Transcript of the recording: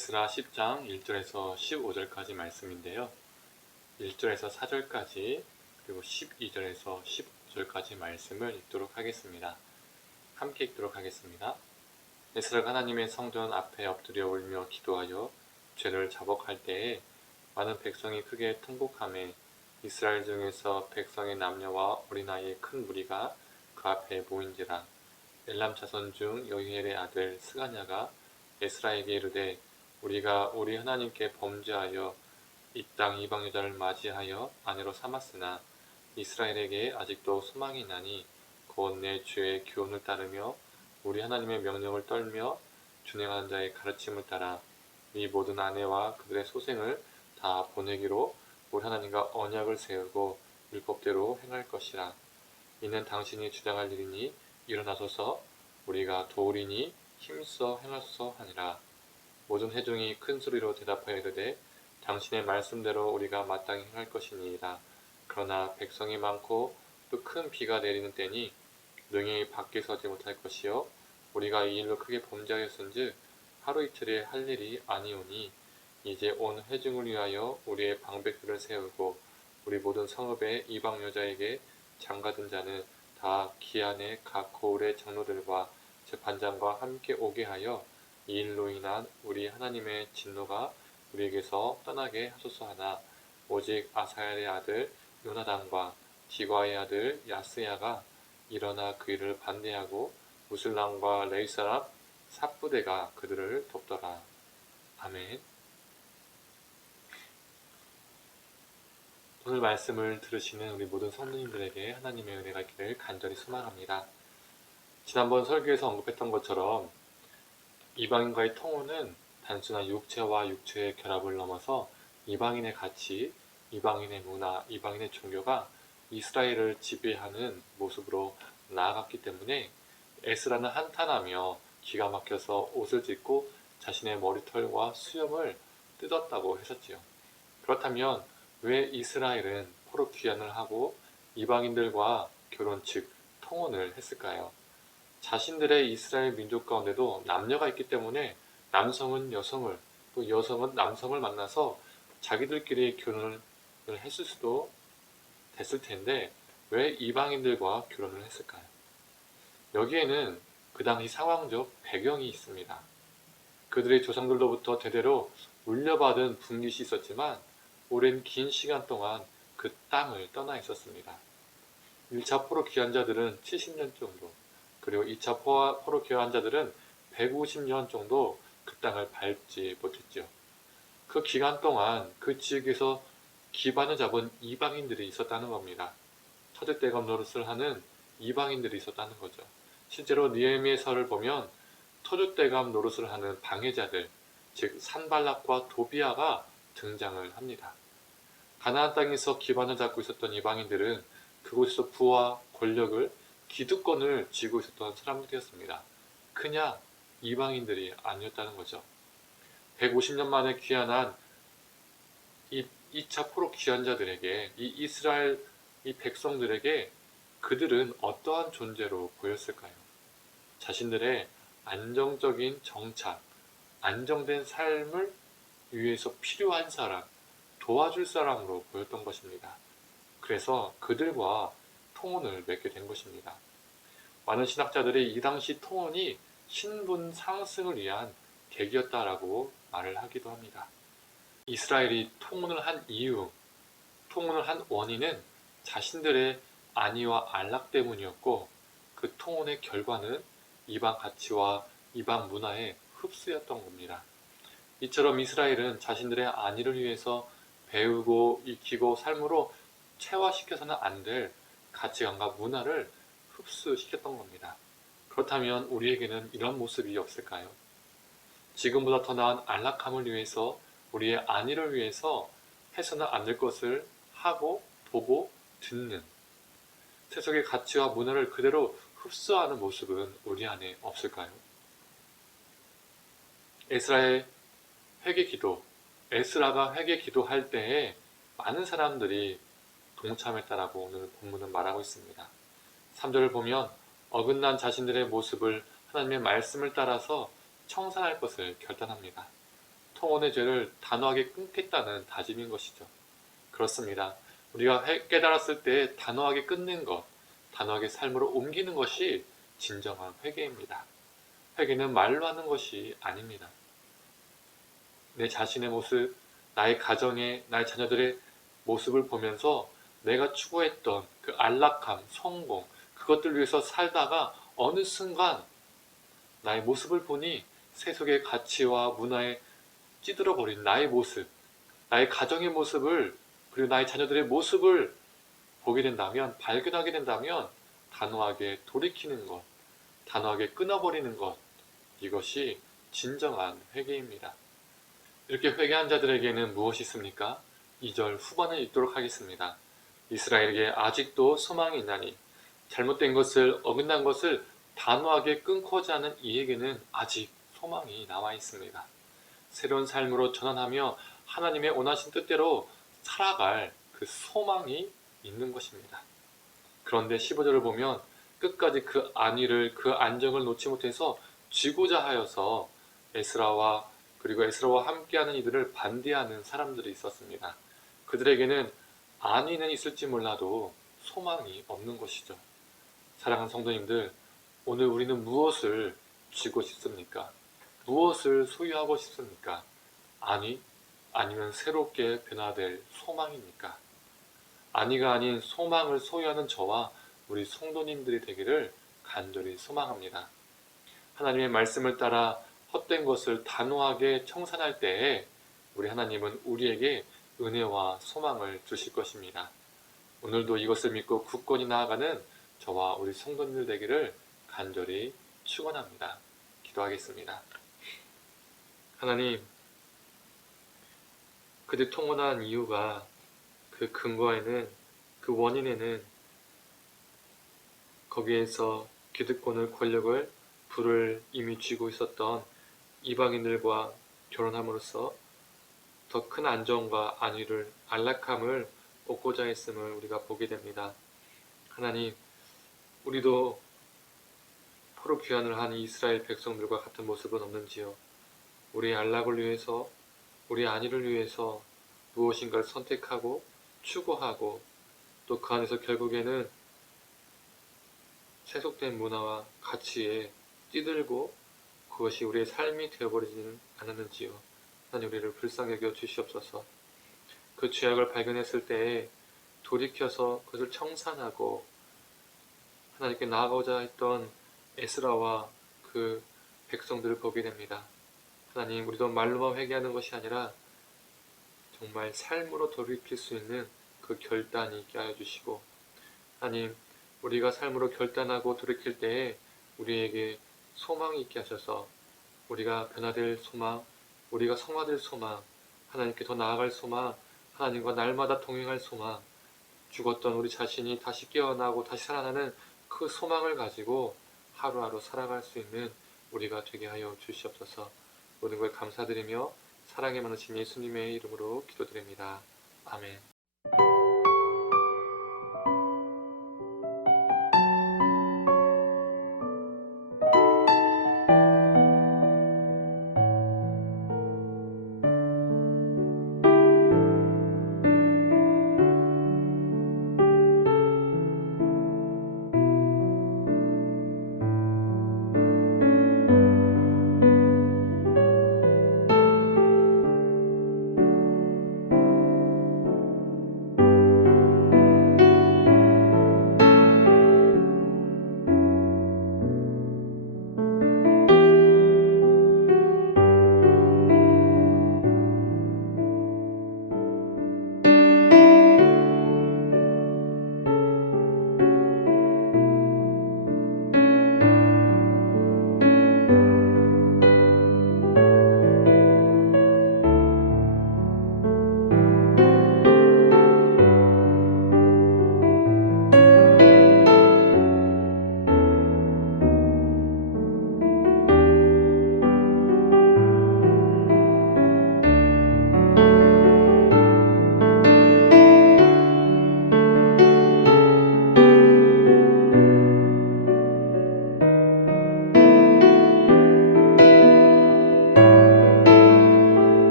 에스라 10장 1절에서 15절까지 말씀인데요. 1절에서 4절까지 그리고 12절에서 15절까지 말씀을 읽도록 하겠습니다. 함께 읽도록 하겠습니다. 에스라가 하나님의 성전 앞에 엎드려 울며 기도하여 죄를 자복할 때에 많은 백성이 크게 통곡하매 이스라엘 중에서 백성의 남녀와 어린아이의 큰 무리가 그 앞에 모인지라. 엘람 자손 중 여히엘의 아들 스가냐가 에스라에게 이르되 우리가 우리 하나님께 범죄하여 이 땅 이방 여자를 맞이하여 아내로 삼았으나 이스라엘에게 아직도 소망이 나니 곧 내 주의 교훈을 따르며 우리 하나님의 명령을 떨며 준행하는 자의 가르침을 따라 이 모든 아내와 그들의 소생을 다 보내기로 우리 하나님과 언약을 세우고 율법대로 행할 것이라. 이는 당신이 주장할 일이니 일어나소서 우리가 도우리니 힘써 행하소서 하니라. 모든 회중이 큰 소리로 대답하여 이르되 당신의 말씀대로 우리가 마땅히 행할 것이니이다. 그러나 백성이 많고 또 큰 비가 내리는 때니 능히 밖에 서지 못할 것이요 우리가 이 일로 크게 범죄하였은즉 하루 이틀에 할 일이 아니오니 이제 온 회중을 위하여 우리의 방백들을 세우고 우리 모든 성읍의 이방 여자에게 장가든 자는 다 기한의 각 고을의 장로들과 재판장과 함께 오게 하여 이 일로 인한 우리 하나님의 진노가 우리에게서 떠나게 하소서 하나 오직 아사엘의 아들 요나단과 디과의 아들 야스야가 일어나 그 일을 반대하고 무슬람과 레위 사람 삽부대가 그들을 돕더라. 아멘. 오늘 말씀을 들으시는 우리 모든 성도님들에게 하나님의 은혜가 있기를 간절히 소망합니다. 지난번 설교에서 언급했던 것처럼 이방인과의 통혼은 단순한 육체와 육체의 결합을 넘어서 이방인의 가치, 이방인의 문화, 이방인의 종교가 이스라엘을 지배하는 모습으로 나아갔기 때문에 에스라는 한탄하며 기가 막혀서 옷을 찢고 자신의 머리털과 수염을 뜯었다고 했었지요. 그렇다면 왜 이스라엘은 포로 귀환을 하고 이방인들과 결혼 즉 통혼을 했을까요? 자신들의 이스라엘 민족 가운데도 남녀가 있기 때문에 남성은 여성을 또 여성은 남성을 만나서 자기들끼리 결혼을 했을 수도 됐을 텐데 왜 이방인들과 결혼을 했을까요? 여기에는 그 당시 상황적 배경이 있습니다. 그들의 조상들로부터 대대로 물려받은 분깃이 있었지만 오랜 긴 시간 동안 그 땅을 떠나 있었습니다. 1차 포로 귀환자들은 70년 정도, 그리고 2차 포로 귀환자들은 150년 정도 그 땅을 밟지 못했죠. 그 기간 동안 그 지역에서 기반을 잡은 이방인들이 있었다는 겁니다. 터줏대감 노릇을 하는 이방인들이 있었다는 거죠. 실제로 느헤미야서를 보면 터줏대감 노릇을 하는 방해자들, 즉 산발락과 도비아가 등장을 합니다. 가나안 땅에서 기반을 잡고 있었던 이방인들은 그곳에서 부와 권력을 기득권을 쥐고 있었던 사람들이었습니다. 그냥 이방인들이 아니었다는 거죠. 150년 만에 귀환한 이 2차 포로 귀환자들에게 이 이스라엘 이 백성들에게 그들은 어떠한 존재로 보였을까요? 자신들의 안정적인 정착, 안정된 삶을 위해서 필요한 사람, 도와줄 사람으로 보였던 것입니다. 그래서 그들과 통혼을 맺게 된 것입니다. 많은 신학자들이 이 당시 통혼이 신분 상승을 위한 계기였다라고 말을 하기도 합니다. 이스라엘이 통혼을 한 이유, 통혼을 한 원인은 자신들의 안위와 안락 때문이었고 그 통혼의 결과는 이방 가치와 이방 문화의 흡수였던 겁니다. 이처럼 이스라엘은 자신들의 안위를 위해서 배우고 익히고 삶으로 체화시켜서는 안 될 가치관과 문화를 흡수시켰던 겁니다. 그렇다면 우리에게는 이런 모습이 없을까요? 지금보다 더 나은 안락함을 위해서 우리의 안위를 위해서 해서는 안 될 것을 하고 보고 듣는 세속의 가치와 문화를 그대로 흡수하는 모습은 우리 안에 없을까요? 에스라의 회개 기도, 에스라가 회개 기도할 때에 많은 사람들이 동참했다라고 오늘 본문은 말하고 있습니다. 3절을 보면 어긋난 자신들의 모습을 하나님의 말씀을 따라서 청산할 것을 결단합니다. 통혼의 죄를 단호하게 끊겠다는 다짐인 것이죠. 그렇습니다. 우리가 깨달았을 때 단호하게 끊는 것, 단호하게 삶으로 옮기는 것이 진정한 회개입니다. 회개는 말로 하는 것이 아닙니다. 내 자신의 모습, 나의 가정의, 나의 자녀들의 모습을 보면서 내가 추구했던 그 안락함, 성공, 그것들 위해서 살다가 어느 순간 나의 모습을 보니 세속의 가치와 문화에 찌들어버린 나의 모습, 나의 가정의 모습을, 그리고 나의 자녀들의 모습을 보게 된다면, 발견하게 된다면 단호하게 돌이키는 것, 단호하게 끊어버리는 것, 이것이 진정한 회개입니다. 이렇게 회개한 자들에게는 무엇이 있습니까? 2절 후반을 읽도록 하겠습니다. 이스라엘에게 아직도 소망이 있나니 잘못된 것을 어긋난 것을 단호하게 끊고자 하는 이에게는 아직 소망이 남아 있습니다. 새로운 삶으로 전환하며 하나님의 원하신 뜻대로 살아갈 그 소망이 있는 것입니다. 그런데 15절을 보면 끝까지 그 안위를, 그 안정을 놓지 못해서 쥐고자 하여서 그리고 에스라와 함께하는 이들을 반대하는 사람들이 있었습니다. 그들에게는 안위는 있을지 몰라도 소망이 없는 것이죠. 사랑하는 성도님들, 오늘 우리는 무엇을 쥐고 싶습니까? 무엇을 소유하고 싶습니까? 안위? 아니면 새롭게 변화될 소망입니까? 안위가 아닌 소망을 소유하는 저와 우리 성도님들이 되기를 간절히 소망합니다. 하나님의 말씀을 따라 헛된 것을 단호하게 청산할 때에 우리 하나님은 우리에게 은혜와 소망을 주실 것입니다. 오늘도 이것을 믿고 굳건히 나아가는 저와 우리 성도님들 되기를 간절히 축원합니다. 기도하겠습니다. 하나님, 그들 통혼한 이유가 그 근거에는, 그 원인에는 거기에서 기득권을, 권력을, 부를 이미 쥐고 있었던 이방인들과 결혼함으로써 더 큰 안정과 안위를, 안락함을 얻고자 했음을 우리가 보게 됩니다. 하나님, 우리도 포로 귀환을 한 이스라엘 백성들과 같은 모습은 없는지요? 우리의 안락을 위해서, 우리의 안위를 위해서 무엇인가를 선택하고 추구하고 또 그 안에서 결국에는 세속된 문화와 가치에 찌들고 그것이 우리의 삶이 되어버리지는 않았는지요. 하나님, 우리를 불쌍히 여겨 주시옵소서. 그 죄악을 발견했을 때에 돌이켜서 그것을 청산하고 하나님께 나아가고자 했던 에스라와 그 백성들을 보게 됩니다. 하나님, 우리도 말로만 회개하는 것이 아니라 정말 삶으로 돌이킬 수 있는 그 결단이 있게 하여 주시고, 하나님, 우리가 삶으로 결단하고 돌이킬 때에 우리에게 소망이 있게 하셔서 우리가 변화될 소망, 우리가 성화될 소망, 하나님께 더 나아갈 소망, 하나님과 날마다 동행할 소망, 죽었던 우리 자신이 다시 깨어나고 다시 살아나는 그 소망을 가지고 하루하루 살아갈 수 있는 우리가 되게 하여 주시옵소서. 모든 걸 감사드리며 사랑에 많으신 예수님의 이름으로 기도드립니다. 아멘.